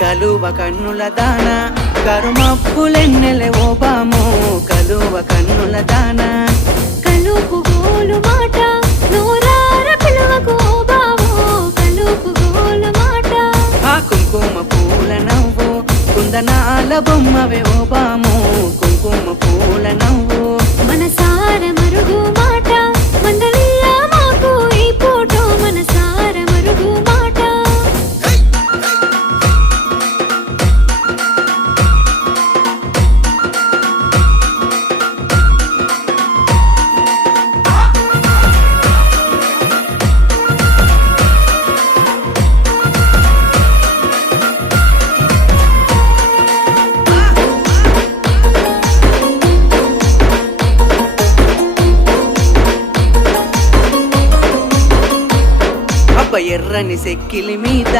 కలువ కన్నుల దాన కరుమప్పులెన్నెలే ఓ బాము కలువ కన్నుల దాన కలుపు గోలు మాట నూరార పిలువకు ఓ బావో కలుపు గోలు మాట ఆ కుంకుమ పూల నవ్వు కుందనాల బొమ్మవే ఓ బాము కుంకుమ పూల నవ్వు మనసార మరుగు మాట మందలియ మాకు ఈ పూట మనసార మరుగు మాట అబ్బ ఎర్రని సెక్కిలి మీద